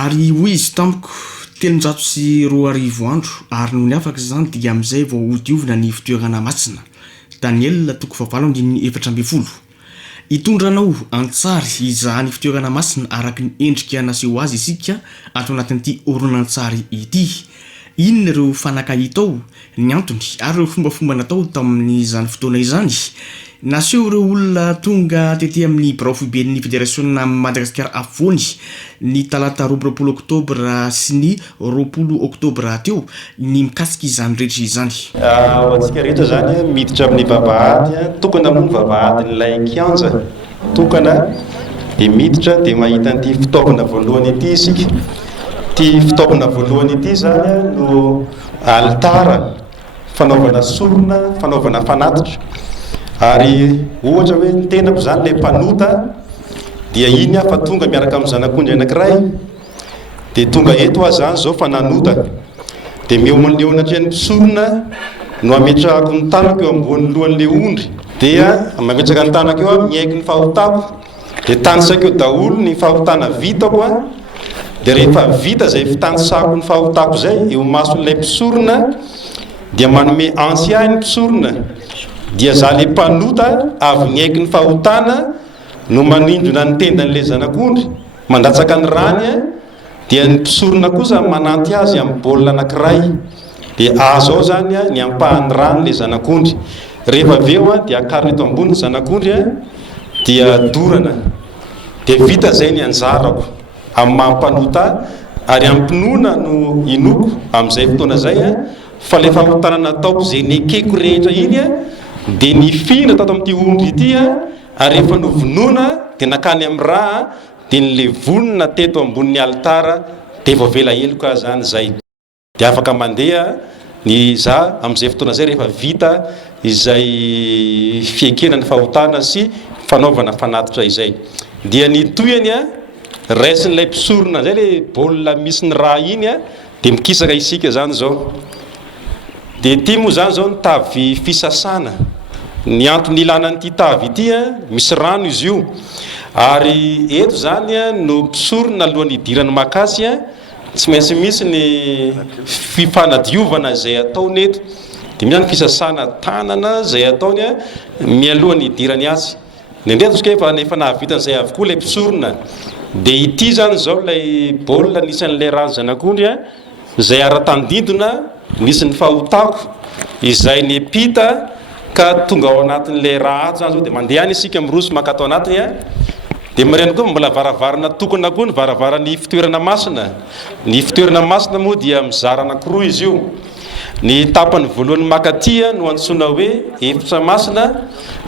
Ary hoy izy tamiko telonjato sy roa arivo andro ary noho ny afaka zany dia amizay vao hodiovina ny fitoerana masina. Daniel toko fahavalo andin'ny efatra amby folo. Itondranao antsary izahany fitoerana masina araky ny endrika naseho azy isika ato anatin'ity oronan-tsary ity. Inona ireo fanakahitao, ny antony ary ireo fombafomba natao tamin'izany fotoana izany. Naseho ireo olona tonga tety amin'ny biraofoben'ny Federasiona Madagasikara afovoany ny talata 20 oktobra sy ny 20 oktobra teo ny mikasika izany rehetra izany. Antsika rehetra zany miditra amin'ny vavahady, tokana amin'ny vavahadin'ilay kianja tokana dia miditra dia mahita an'ity fitaovana voalohany ity isika. Ity fitaovana voalohany ity zany no altara fanaovana sorona, fanaovana fanatitra. Ary ohatra hoe ny tenako zany ilay mpanota dia iny fa tonga miaraka amin'ny zanak'ondry anankiray dia tonga eto aho zany zao fa nanota dia eo anatrehany mpisorona no ametrahako ny tanako eo ambony lohan'ilay ondry dia mametraka ny tanako eo aho miaiky ny fahotako dia tanisako eo daholo ny fahotana vitako a dia rehefa vita zay fitanisako ny fahotako zay eo mason'ilay mpisorona dia manome ansy ahy ny mpisorona dia za le mpanota avy niaiky ny fahotana no manindrona ny tendan'ilay zanak'ondry mandatsaka ny rany a dia ny mpisorona kosa mananty azy amin'ny baolina anankiray dia azo ao zany a ny ampahany rano le zanak'ondry rehefa aveo a dia akarina eto ambony zanak'ondry a dia dorana dia vita zay ny anjarako amin'ny mampanota ary ampinoana no inoko amin'izay fotoana zay a fa le fahotana nataoko zay nekeko rehetra iny a dia nifindra tato amin'ity ondry ity a ary rehefa novonoana dia nakany amin'ny raha dia nyle vonona teto ambonin'ny altara dia voavela heloka zany zay dia afaka mandeha ny za amin'izay fotoana zay rehefa vita izay fiekena ny fahotana sy fanaovana fanatitra izay dia ny toyany a raisin'ilay mpisorona zay le baolina misy ny raha iny a dia mikisaka isika zany zao dia ity moa zany zao ny tavy fisasana. Ny antony ilana an'ity tavy ity a misy rano izy io ary eto zany a no mpisorona alohan'ny idirany makasy a tsy maintsy misy ny fifanadiovana zay ataony eto dia misy ny fisasana tanana zay ataony a mialohan'ny idirany azy nendreto efa nahavitan'izay avokoa ilay mpisorona dia ity zany zao ilay baolina nisan'ilay rano zanak'ondry a zay ara-tandindona nisy ny fahotako izay ny pita ka tonga ao anatin'ilay raha ato zany zao dia mandeha any isika miroso makato anatiny a dia mareny koa mbola varavarana tokana koa ny varavaran'ny fitoerana masina. Ny fitoerana masina moa dia mizara anankiroa izy io. Ny tapany voalohany makatia no antsoina hoe efitra masina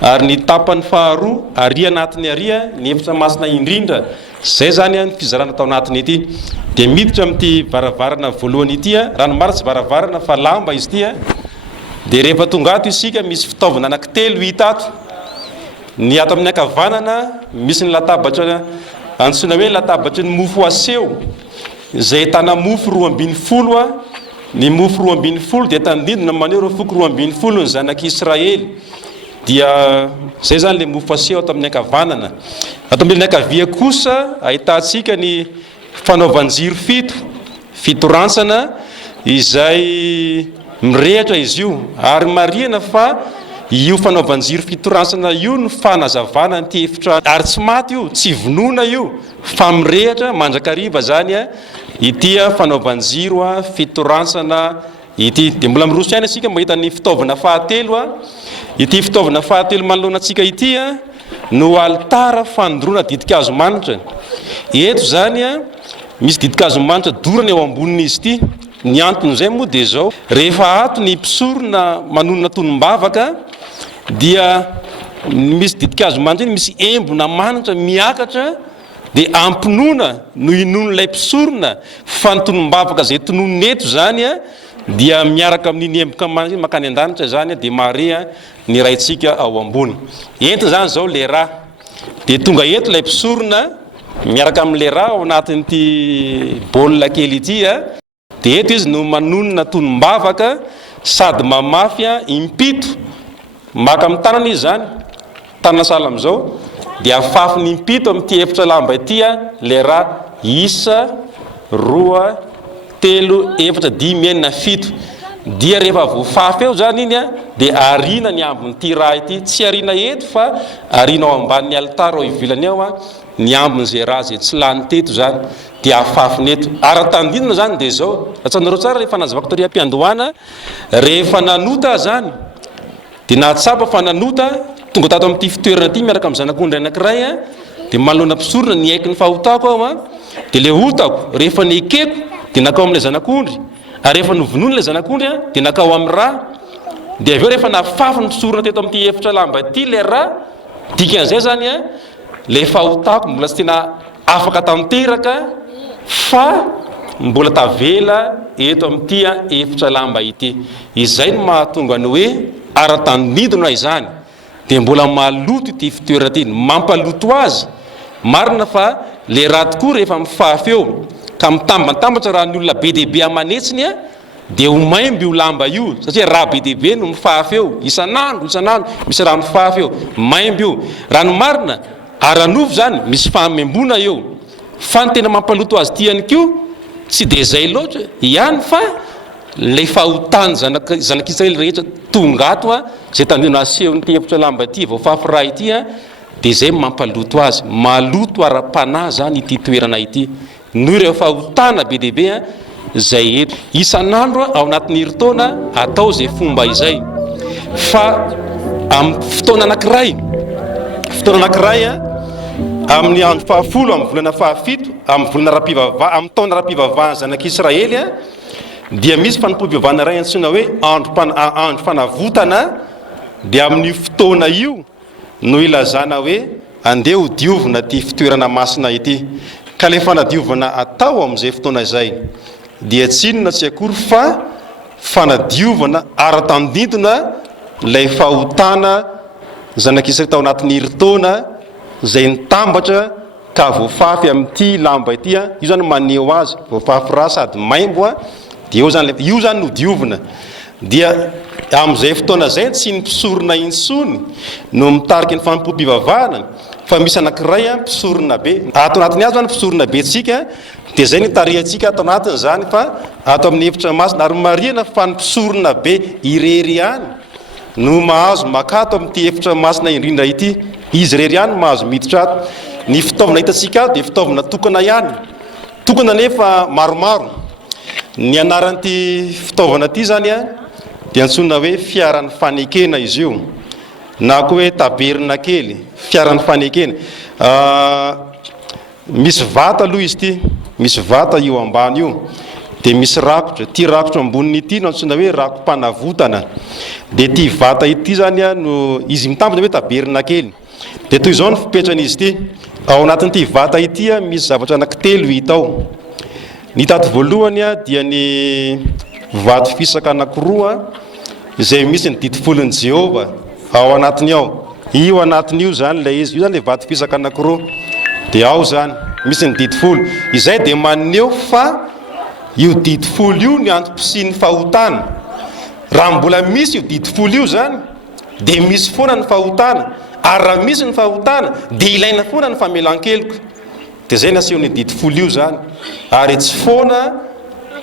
ary ny tapany faharoa aria anatiny aria ny efitra masina indrindra. Zay zany a ny fizarana tao anatiny ity dia miditra amin'ity varavarana voalohany ity a raha ny marina tsy varavarana fa lamba izy ity a dia rehefa tonga ato isika misy fitaovana anankitelo hita ato. Ny ato amin'ny ankavanana misy ny latabatra antsoina hoe latabatry ny mofo aseho zay tana mofo 250 a ny mofo 250 dia tandindona maneho ireo foko 250 ny zanak'Israely dia zay zany le mofo aseho ato amin'ny ankavanana. Ato amin'ny ankavia kosa ahitantsika ny fanaovan-jiro fitoransana izay mirehatra izy io ary marihana fa io fanaovan-jiro fitoransana io no fanazavana ny efitra ary tsy maty io, tsy vonoina io fa mirehatra mandrakariva zany a ity fanaovan-jiro fitoransana ity. Dia mbola miroso ihany asika mahita ny fitaovana fahatelo a ity fitaovana fahatelo manoloana antsika ity a no altara fandroana didikazo manitra. Eto zany a misy didikazo manitra dorana eo ambonin'izy ity. Ny anton'izay moa dia zao rehefa ato ny mpisorona manonona tonom-bavaka dia misy didikazo manitra iny misy embona manitra miakatra dia ampinoana no inon'ilay mpisorona fa ny tonom-bavaka zay tononony eto zany a dia miaraka amin'iny emboka manitra makany an-danitra zany a dia marea ny raintsika ao ambony. Ento zany zao le raha dia tonga eto ilay mpisorona miaraka amin'le raha ao anatin'ity baolina kely ity a dia eto izy no manonona tonom-bavaka sady mamafy impito maka amin'ny tanana izy zany tanana sala amin'izao dia afafy ny impito amin'ity efitra lamba ity le raha isa roa, telo, efatra, dimy, enina, fito. Dia rehefa voafafy eo zany iny a dia arina ny ambon'ity raha ity, tsy arina eto fa arina ao ambanin'ny alitara ao ivilany ao a ny ambon'izay raha zay tsy lany teto zany dia afafiny eto. Ara-tandinona zany dia zao, atsanareo tsara rehefa nazavako toria am-piandohana, rehefa nanota zany dia nahatsapa fa nanota tonga tato amin'ity fitoerana ity miaraka amin'ny zanak'ondry anankiray a dia manoloana mpisorona ny aiky ny fahotako ao a dia le otako rehefa ny ekeko dia nakao amin'ilay zanak'ondry, ary rehefa novonoiny ilay zanak'ondry a dia nakao amin'ny raha, dia avy eo rehefa nafafy ny mpisorona teto amin'ity efitra lamba ity le raha, dikan'izay zany a le fahotako mbola tsy tena afaka tanteraka fa mbola tavela eto amin'ity efitra lamba ity. Izay no mahatonga ny hoe ara-tandidona izany dia mbola maloto ity fitoerana ity, mampaloto azy. Marina fa le raha tokoa rehefa mifafy eo ka mitambantambatra raha ny olona be dehibe amanetsiny a dia ho maimby io lamba io, satria raha be dehibe no mifafy eo isanandro misy raha mifafy eo maimby io. Raha ny marina aranofo zany misy fahamembona eo, fa ny tena mampaloto azy tiany kio tsy dia zay loatra ihany fa le fahotany zanak'Israely rehetra tonga ato a zay tandrina aseho nyty efitra lamba ity voafafy raha ity a dia zay mampaloto azy, maloto ara-panahy zany ity toerana ity noho ireo fahotana be dehibe a zay eto isan'andro ao anatin'ny herintaona atao zay fomba izay. Fa amin'ny fotoana anankiray amin'ny andro fahafolo amin'ny volana fahafito amin'ny taona ra-pivavahana zanak'Israely a dia misy fanompo-pivavahana ray antsoina hoe andro fanavotana, dia amin'ny fotoana io no ilazana hoe andeha ho diovina ty fitoerana masina ity. Ka le fanadiovana atao amin'izay fotoana izay dia tsy inona tsy akory fa fanadiovana ara-tandidona lay fahotana zanak'Israely tao anatin'ny herintaona zay nitambatra ka voafafy amin'ity lamba ity a. Io zany maneho azy voafafy raha sady maimbo a dia io zany no diovina. Dia amin'izay fotoana zay tsy nimpisorona intsony no mitariky ny fanompo-pivavahana fa misy anankiray a mpisorona be ato anatiny azy zany mpisorona be tsika dia zay nitarihantsika ato anatiny zany fa ato amin'ny efitra masina, ary marihana fa ny mpisorona be irery ihany no mahazo makato amin'ity efitra masina indrindra ity, izy rery ihany mahazo miditra ato. Ny fitaovana hitantsika ato dia fitaovana tokana ihany, tokana nefa maromaro. Ny anaran'ity fitaovana ity zany a dia antsoina hoe fiaran'ny fanekena izy io, na koa hoe taberina kely, fiaran'ny fanekena. Misy vata aloha izy ity, misy vata io ambany io, dia misy rakotra, ty rakotra amboniny ity no antsoina hoe rakom-panavotana. Dia ty vata ity zany a no izy mitambatra hoe taberina kely. Dia toy izao ny fipetran'izy ity. Ao anatin'ity vata ity a misy zavatra anankitelo hita ao. Ny tato voalohany a dia ny vato fisaka anankiroa izay misy ny ditifolon'i Jehova ao anatiny ao. Io anatin'io zany ilay izy, io zany le vato fisaka anankiroa dia ao zany misy ny ditifolo. Izay dia maneho fa io ditifolo io ny antom-pisian'ny fahotana. Raha mbola misy io ditifolo io zany dia misy foana ny fahotana, ary raha misy ny fahotana dia ilaina foana ny famelan-keloka. Dia zay naseho ny ditifolo io zany, ary tsy foana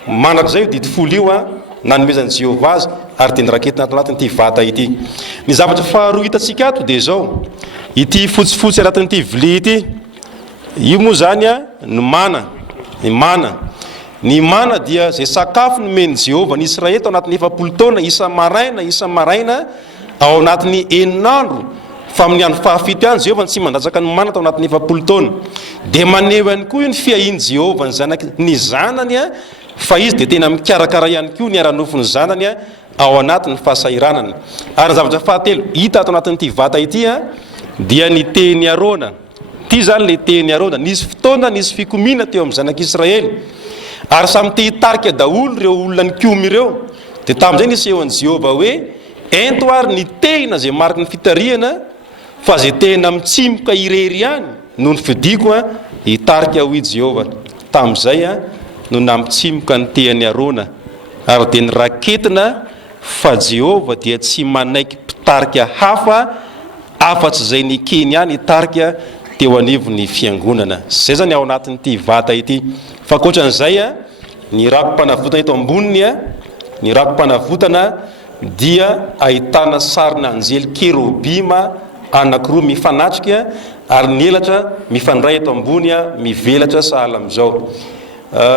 manak'izay io ditifolo io a nanomezan'i Jehova azy ary dia niraketina ato anatin'ity vata ity. Ny zavatra faharoa hitantsika ato dia zao, ity fotsifotsy anatin'ity vilia ity, io moa zany a ny mana dia zay sakafo nomeny Jehova ny Israely tao anatin'ny 70 taona isa-maraina ao anatin'ny eninandro. Fa amin'ny andro fahafito ihany Jehova tsy mandatsaka ny mana tao anatin'ny 70 taona. Dia maneho ihany koa io ny fiahiany Jehova ny zanany a, fa izy dia tena mikarakara ihany koa ny ara-nofony zanany a ao anatin'ny fahasairanany. Ary ny zavatra fahatelo hita ato anatin'ity vata ity a dia ny tehny Arona. Ty zany le tehny Arona, nisy fotoana nisy fikomina teo amin'ny zanak'Israely ary samy te hitarika daholo ireo olona ny komy ireo. Dia tamin'izay nisy eo an'i Jehova hoe ento ary ny tehina zay mariky ny fitarihana, fa zay tehina mitsimoka irery ihany no ny fidiko a hitarika ho i Jehova. Tamin'izay a no namitsimoka ny tehany Arona ary dia niraketina fa Jehova dia tsy manaiky mpitarika hafa afa-tsy zay nikeny ihany hitarika teo anivon'ny fiangonana. Zay zany ao anatin'ity vata ity, fa koatran'izay a ny rakom-panavotana eto amboniny a ny rakom-panavotana dia ahitana sarina anjely kerobima anakiroa mifanatrika ary ny elatra mifandray eto ambony a mivelatra sahala am'izao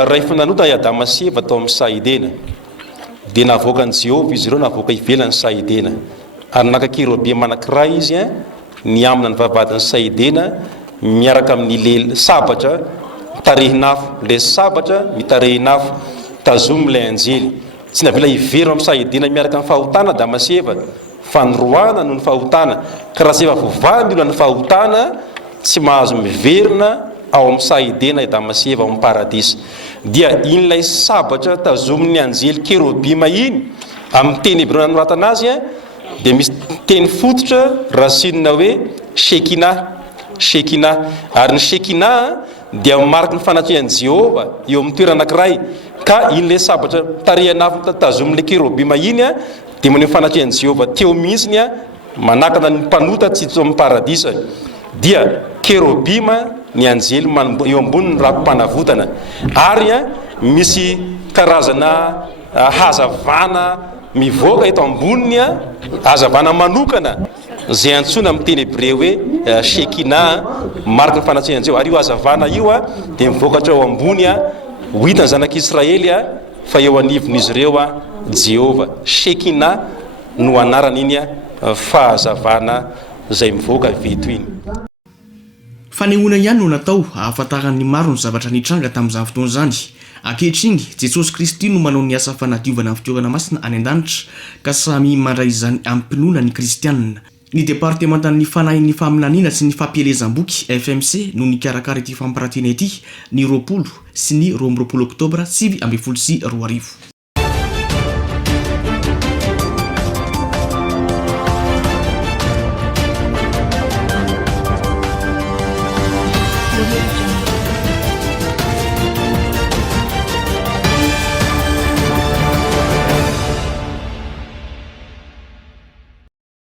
raha ifananota Adama sy Eva tao amin'ny sahidena dia navoaka ny Jehovah izy ireo navoaka ivelany sahidena ary naka kerobima anakiray izy a ny amina ny vavahadiny sahidena miaraka amin'ny sabatra tarehinafo le sabatra mitarehinafo tazomilay anjely tsy navela iverina amin'ny sahidena miaraka amin'ny fahotana Adama sy Eva fa nyroana no ny fahotana ka raha tsy efa vovany olo ny fahotana tsy mahazo miverina ao amin'ny sahidena Adama sy Eva ao amin'ny paradisa dia in'ilay sabatra tazomin'ny anjely kerobima iny amin'ny teny hébreu nanoratana azy a dia misy teny fototra rasinina hoe shekina ary ny shekina dia mariky ny fanatrehan'i Jehovah eo amin'ny toerana anankiray ka in'ilay sabatra tarehanafo tazomin'ilay kerobima iny a dia maneho fanatrehan'i Jehovah teo mihitsiny a manakana ny mpanota tsitso amin'ny paradisa dia kerobima ny anjely eo ambonin'ny rakom-panavotana ary a misy karazana hazavana mivoaka eto amboniny a hazavana manokana zay antsona amin'ny teny hébreu hoe shekina mariky ny fanatrehan'i Jehovah ary io hazavana io a dia mivoakatra ao ambony a ho hitany zanak'Israely a fa eo anivon'izy ireo a Jehovah shekina no anarana iny a fahazavana zay mivoaka veto iny fanehoana ihany no natao ahafantaran'ny maro ny zavatra nitranga tamin'izany fotoana izany ankehitriny Jesosy Kristy no manao ny asa fanadiovana amin'ny fitoerana masina any an-danitra ka samy mandray izany ampinoana ny kristianina ny departementan'ny fanahin'ny faminaniana sy ny fampielezam-boky FMC no nikarakara ity fampirantiana ity ny 20 sy ny 12 oktobra 2024